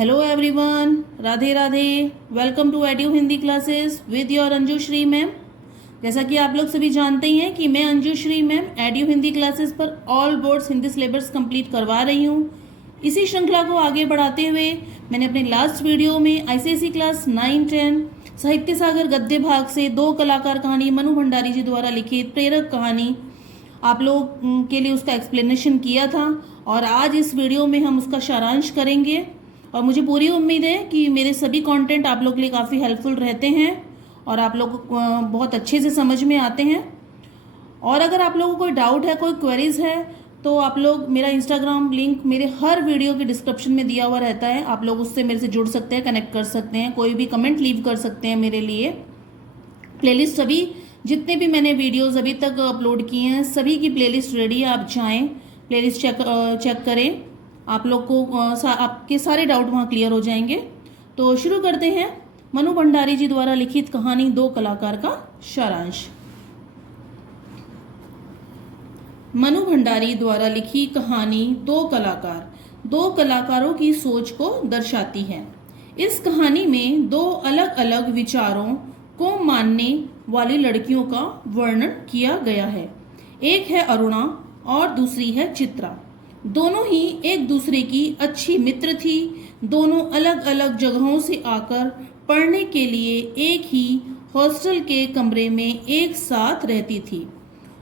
Hello everyone, Radhe Radhe. Welcome to Edu Hindi classes with your Anjushree ma'am. जैसा कि आप लोग सभी जानते ही हैं कि मैं Anjushree ma'am edu Hindi classes पर all boards Hindi syllabus complete करवा रही हूँ। इसी श्रृंखला को आगे बढ़ाते हुए मैंने अपने लास्ट वीडियो में आईसीएसई क्लास 9-10 साहित्य सागर गद्य भाग से दो कलाकार कहानी मनु भंडारी जी द्वारा लिखित प्रेरक कहानी आप लोग के लिए उसका एक्सप्लेनेशन किया था, और आज इस वीडियो में हम उसका सारांश करेंगे। और मुझे पूरी उम्मीद है कि मेरे सभी कंटेंट आप लोग के लिए काफ़ी हेल्पफुल रहते हैं और आप लोग बहुत अच्छे से समझ में आते हैं। और अगर आप लोगों को कोई डाउट है, कोई क्वेरीज है, तो आप लोग मेरा इंस्टाग्राम लिंक मेरे हर वीडियो के डिस्क्रिप्शन में दिया हुआ रहता है। आप लोग उससे मेरे से जुड़ सकते हैं, कनेक्ट कर सकते हैं, कोई भी कमेंट लीव कर सकते हैं मेरे लिए। प्लेलिस्ट सभी जितने भी मैंने वीडियोस अभी तक अपलोड किए हैं सभी की प्लेलिस्ट रेडी है। आप जाएं, प्लेलिस्ट चेक करें, आप लोग को आपके सारे डाउट वहाँ क्लियर हो जाएंगे। तो शुरू करते हैं मनु भंडारी जी द्वारा लिखित कहानी दो कलाकार का सारांश। मनु भंडारी द्वारा लिखी कहानी दो कलाकारों की सोच को दर्शाती है। इस कहानी में दो अलग अलग विचारों को मानने वाली लड़कियों का वर्णन किया गया है। एक है अरुणा और दूसरी है चित्रा। दोनों ही एक दूसरे की अच्छी मित्र थी। दोनों अलग अलग जगहों से आकर पढ़ने के लिए एक ही हॉस्टल के कमरे में एक साथ रहती थी।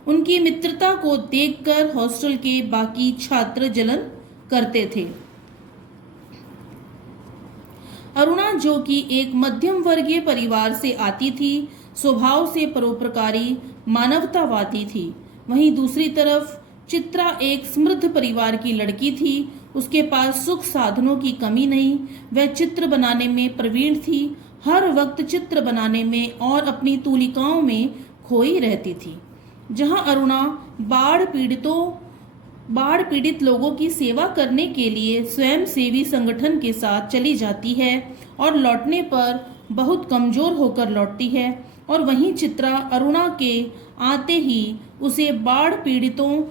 उनकी मित्रता को देखकर हॉस्टल के बाकी छात्र जलन करते थे। अरुणा, जो कि एक मध्यम वर्गीय परिवार से आती थी, स्वभाव से परोपकारी मानवतावादी थी। वहीं दूसरी तरफ चित्रा एक समृद्ध परिवार की लड़की थी। उसके पास सुख साधनों की कमी नहीं। वह चित्र बनाने में प्रवीण थी। हर वक्त चित्र बनाने में और अपनी तूलिकाओं में खोई रहती थी। जहां अरुणा बाढ़ पीड़ित लोगों की सेवा करने के लिए स्वयंसेवी संगठन के साथ चली जाती है और लौटने पर बहुत कमजोर होकर लौटती है, और वहीं चित्रा अरुणा के आते ही उसे बाढ़ पीड़ितों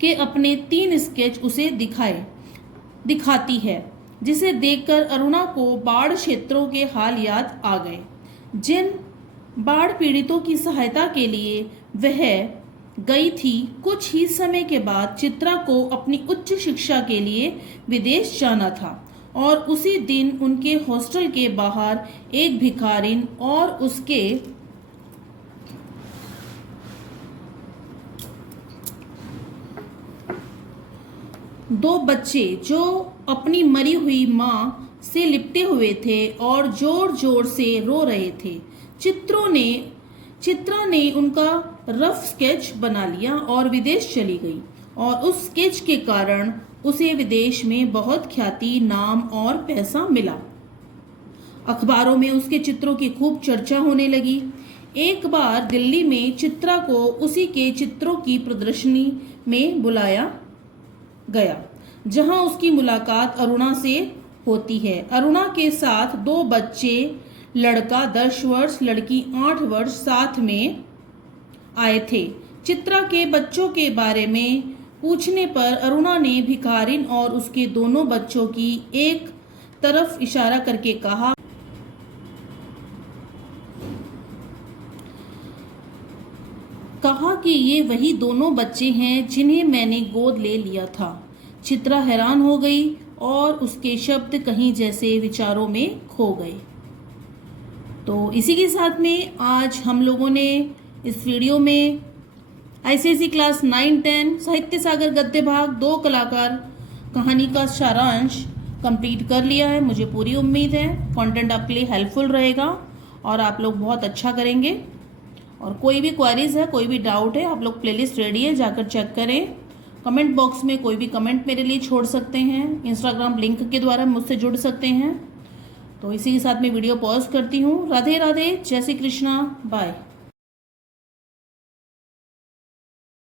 के अपने 3 स्केच उसे दिखाती है, जिसे देखकर अरुणा को बाढ़ क्षेत्रों के हाल याद आ गए, जिन बाढ़ पीड़ितों की सहायता के लिए वह गई थी। कुछ ही समय के बाद चित्रा को अपनी उच्च शिक्षा के लिए विदेश जाना था, और उसी दिन उनके हॉस्टल के बाहर एक भिखारिन और उसके दो बच्चे, जो अपनी मरी हुई माँ से लिपटे हुए थे और जोर जोर से रो रहे थे। चित्रा ने उनका रफ स्केच बना लिया और विदेश चली गई, और उस स्केच के कारण उसे विदेश में बहुत ख्याति, नाम और पैसा मिला। अखबारों में उसके चित्रों की खूब चर्चा होने लगी। एक बार दिल्ली में चित्रा को उसी के चित्रों की प्रदर्शनी में बुलाया गया, जहां उसकी मुलाकात अरुणा से होती है। अरुणा के साथ 2 बच्चे, लड़का 10 वर्ष, लड़की 8 वर्ष साथ में आए थे। चित्रा के बच्चों के बारे में पूछने पर अरुणा ने भिखारिन और उसके दोनों बच्चों की एक तरफ इशारा करके कहा कि ये वही दोनों बच्चे हैं जिन्हें मैंने गोद ले लिया था। चित्रा हैरान हो गई और उसके शब्द कहीं जैसे विचारों में खो गए। तो इसी के साथ में आज हम लोगों ने इस वीडियो में आईसीएसई क्लास 9-10 साहित्य सागर गद्य भाग दो कलाकार कहानी का सारांश कंप्लीट कर लिया है। मुझे पूरी उम्मीद है कंटेंट आपके लिए हेल्पफुल रहेगा और आप लोग बहुत अच्छा करेंगे। और कोई भी क्वेरीज है, कोई भी डाउट है, आप लोग प्लेलिस्ट रेडी है, जाकर चेक करें। कमेंट बॉक्स में कोई भी कमेंट मेरे लिए छोड़ सकते हैं। इंस्टाग्राम लिंक के द्वारा मुझसे जुड़ सकते हैं। तो इसी के साथ मैं वीडियो पॉज करती हूँ। राधे राधे, जय श्री कृष्णा, बाय।